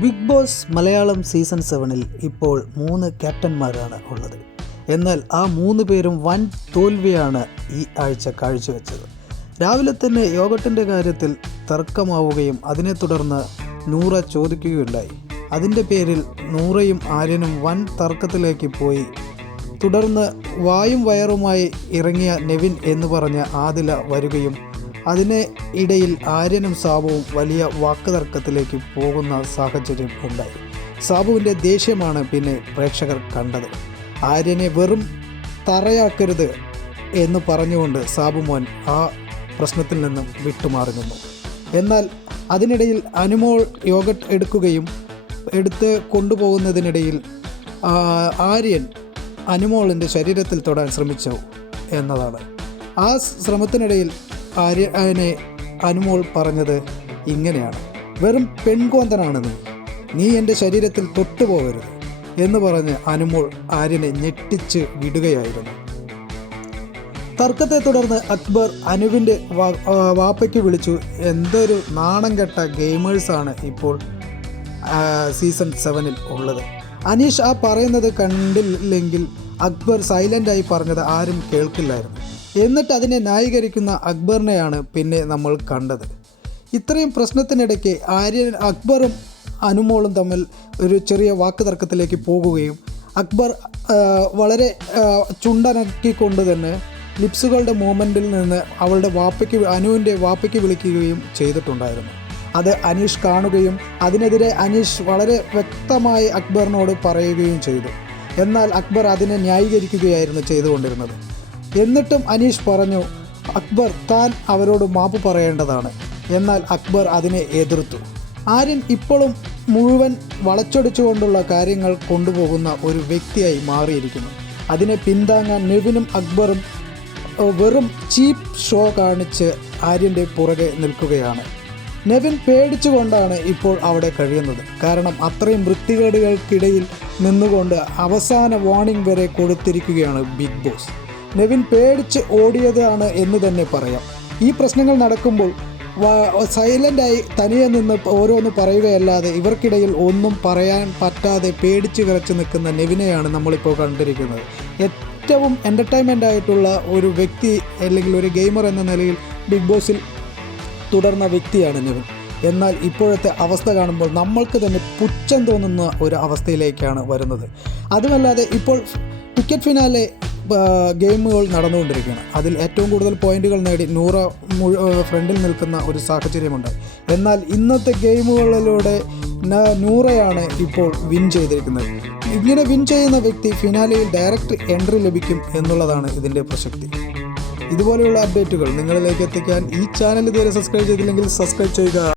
Big boss Malayalam season 7-ൽ ഇപ്പോൾ 3 ക്യാപ്റ്റന്മാരാണ് ഉള്ളത്. എന്നാൽ ആ 3 പേരും വൻ തോൽവിയാണ് ഈ ആഴ്ച കാഴ്ചവെച്ചത്. രാവിലെ തന്നെ യോഗട്ടിൻ്റെ കാര്യത്തിൽ തർക്കമാവുകയും അതിനെ തുടർന്ന് നൂറ ചോദിക്കുകയുണ്ടായി. അതിൻ്റെ പേരിൽ നൂറയും ആര്യനും വൻ തർക്കത്തിലേക്ക് പോയി. തുടർന്ന് വായും വയറുമായി ഇറങ്ങിയ നെവിൻ എന്ന് പറഞ്ഞ ആദില വരികയും അതിന് ഇടയിൽ ആര്യനും സാബുവും വലിയ വാക്കുതർക്കത്തിലേക്ക് പോകുന്ന സാഹചര്യം ഉണ്ടായി. സാബുവിൻ്റെ ദേഷ്യമാണ് പിന്നെ പ്രേക്ഷകർ കണ്ടത്. ആര്യനെ വെറും തറയാക്കരുത് എന്ന് പറഞ്ഞുകൊണ്ട് സാബുമോൻ ആ പ്രശ്നത്തിൽ നിന്നും വിട്ടുമാറി നിന്നു. എന്നാൽ അതിനിടയിൽ അനുമോൾ യോഗട്ട് എടുത്ത് കൊണ്ടുപോകുന്നതിനിടയിൽ ആര്യൻ അനുമോളിൻ്റെ ശരീരത്തിൽ തൊടാൻ ശ്രമിച്ചു എന്നതാണ്. ആ ശ്രമത്തിനിടയിൽ ആര്യനെ അനുമോൾ പറഞ്ഞത് ഇങ്ങനെയാണ്: വെറും പെൺകോന്തനാണ് നീ എൻ്റെ ശരീരത്തിൽ തൊട്ടുപോകരുത് എന്ന് പറഞ്ഞ് അനുമോൾ ആര്യനെ ഞെട്ടിച്ച് വിടുകയായിരുന്നു. തർക്കത്തെ തുടർന്ന് അക്ബർ അനുവിൻ്റെ വാപ്പയ്ക്ക് വിളിച്ചു. എന്തൊരു നാണം കെട്ട ഗെയിമേഴ്സാണ് ഇപ്പോൾ സീസൺ 7-ൽ ഉള്ളത്. അനീഷ് ആ പറയുന്നത് കണ്ടില്ലെങ്കിൽ അക്ബർ സൈലൻ്റായി പറഞ്ഞത് ആരും കേൾക്കില്ലായിരുന്നു. എന്നിട്ട് അതിനെ ന്യായീകരിക്കുന്ന അക്ബറിനെയാണ് പിന്നെ നമ്മൾ കണ്ടത്. ഇത്രയും പ്രശ്നത്തിനിടയ്ക്ക് അക്ബറും അനുമോളും തമ്മിൽ ഒരു ചെറിയ വാക്കുതർക്കത്തിലേക്ക് പോകുകയും അക്ബർ വളരെ ചുണ്ടനക്കിക്കൊണ്ട് തന്നെ ലിപ്സുകളുടെ മൂമെൻറ്റിൽ നിന്ന് അനുവിൻ്റെ വാപ്പയ്ക്ക് വിളിക്കുകയും ചെയ്തിട്ടുണ്ടായിരുന്നു. അത് അനീഷ് കാണുകയും അതിനെതിരെ അനീഷ് വളരെ വ്യക്തമായി അക്ബറിനോട് പറയുകയും ചെയ്തു. എന്നാൽ അക്ബർ അതിനെ ന്യായീകരിക്കുകയായിരുന്നു ചെയ്തുകൊണ്ടിരുന്നത്. എന്നിട്ടും അനീഷ് പറഞ്ഞു അക്ബർ താൻ അവരോട് മാപ്പ് പറയേണ്ടതാണ്. എന്നാൽ അക്ബർ അതിനെ എതിർത്തു. ആര്യൻ ഇപ്പോഴും മുഴുവൻ വളച്ചൊടിച്ചുകൊണ്ടുള്ള കാര്യങ്ങൾ കൊണ്ടുപോകുന്ന ഒരു വ്യക്തിയായി മാറിയിരിക്കുന്നു. അതിനെ പിന്താങ്ങാൻ നെവിനും അക്ബറും വെറും ചീപ്പ് ഷോ കാണിച്ച് ആര്യൻ്റെ പുറകെ നിൽക്കുകയാണ്. നെവിൻ പേടിച്ചുകൊണ്ടാണ് ഇപ്പോൾ അവിടെ കഴിയുന്നത്. കാരണം അത്രയും വൃത്തികേടുകൾക്കിടയിൽ നിന്നുകൊണ്ട് അവസാന വാർണിംഗ് വരെ കൊടുത്തിരിക്കുകയാണ് ബിഗ് ബോസ്. നെവിൻ പേടിച്ച് ഓടിയതാണ് എന്ന് തന്നെ പറയാം. ഈ പ്രശ്നങ്ങൾ നടക്കുമ്പോൾ സൈലൻ്റായി തനിയെ നിന്ന് ഓരോന്ന് പറയുകയല്ലാതെ ഇവർക്കിടയിൽ ഒന്നും പറയാൻ പറ്റാതെ പേടിച്ച് വിറച്ച് നിൽക്കുന്ന നെവിനെയാണ് നമ്മളിപ്പോൾ കണ്ടിരിക്കുന്നത്. ഏറ്റവും എൻ്റർടൈൻമെൻ്റ് ആയിട്ടുള്ള ഒരു വ്യക്തി അല്ലെങ്കിൽ ഒരു ഗെയിമർ എന്ന നിലയിൽ ബിഗ് ബോസിൽ തുടർന്ന വ്യക്തിയാണ് നെവിൻ. എന്നാൽ ഇപ്പോഴത്തെ അവസ്ഥ കാണുമ്പോൾ നമ്മൾക്ക് തന്നെ പുച്ഛം തോന്നുന്ന ഒരു അവസ്ഥയിലേക്കാണ് വരുന്നത്. അതുമല്ലാതെ ഇപ്പോൾ ടിക്കറ്റ് ഫിനാലെ ഗെയിമുകൾ നടന്നുകൊണ്ടിരിക്കുകയാണ്. അതിൽ ഏറ്റവും കൂടുതൽ പോയിന്റുകൾ നേടി നൂറ ഫ്രണ്ടിൽ നിൽക്കുന്ന ഒരു സാഹചര്യമുണ്ട്. എന്നാൽ ഇന്നത്തെ ഗെയിമുകളിലൂടെ നൂറയാണ് ഇപ്പോൾ വിൻ ചെയ്തിരിക്കുന്നത്. ഇങ്ങനെ വിൻ ചെയ്യുന്ന വ്യക്തി ഫിനാലെയിൽ ഡയറക്റ്റ് എൻട്രി ലഭിക്കും എന്നുള്ളതാണ് ഇതിൻ്റെ പ്രസക്തി. ഇതുപോലെയുള്ള അപ്ഡേറ്റുകൾ നിങ്ങളിലേക്ക് എത്തിക്കാൻ ഈ ചാനൽ ഇതുവരെ സബ്സ്ക്രൈബ് ചെയ്തില്ലെങ്കിൽ സബ്സ്ക്രൈബ് ചെയ്യുക.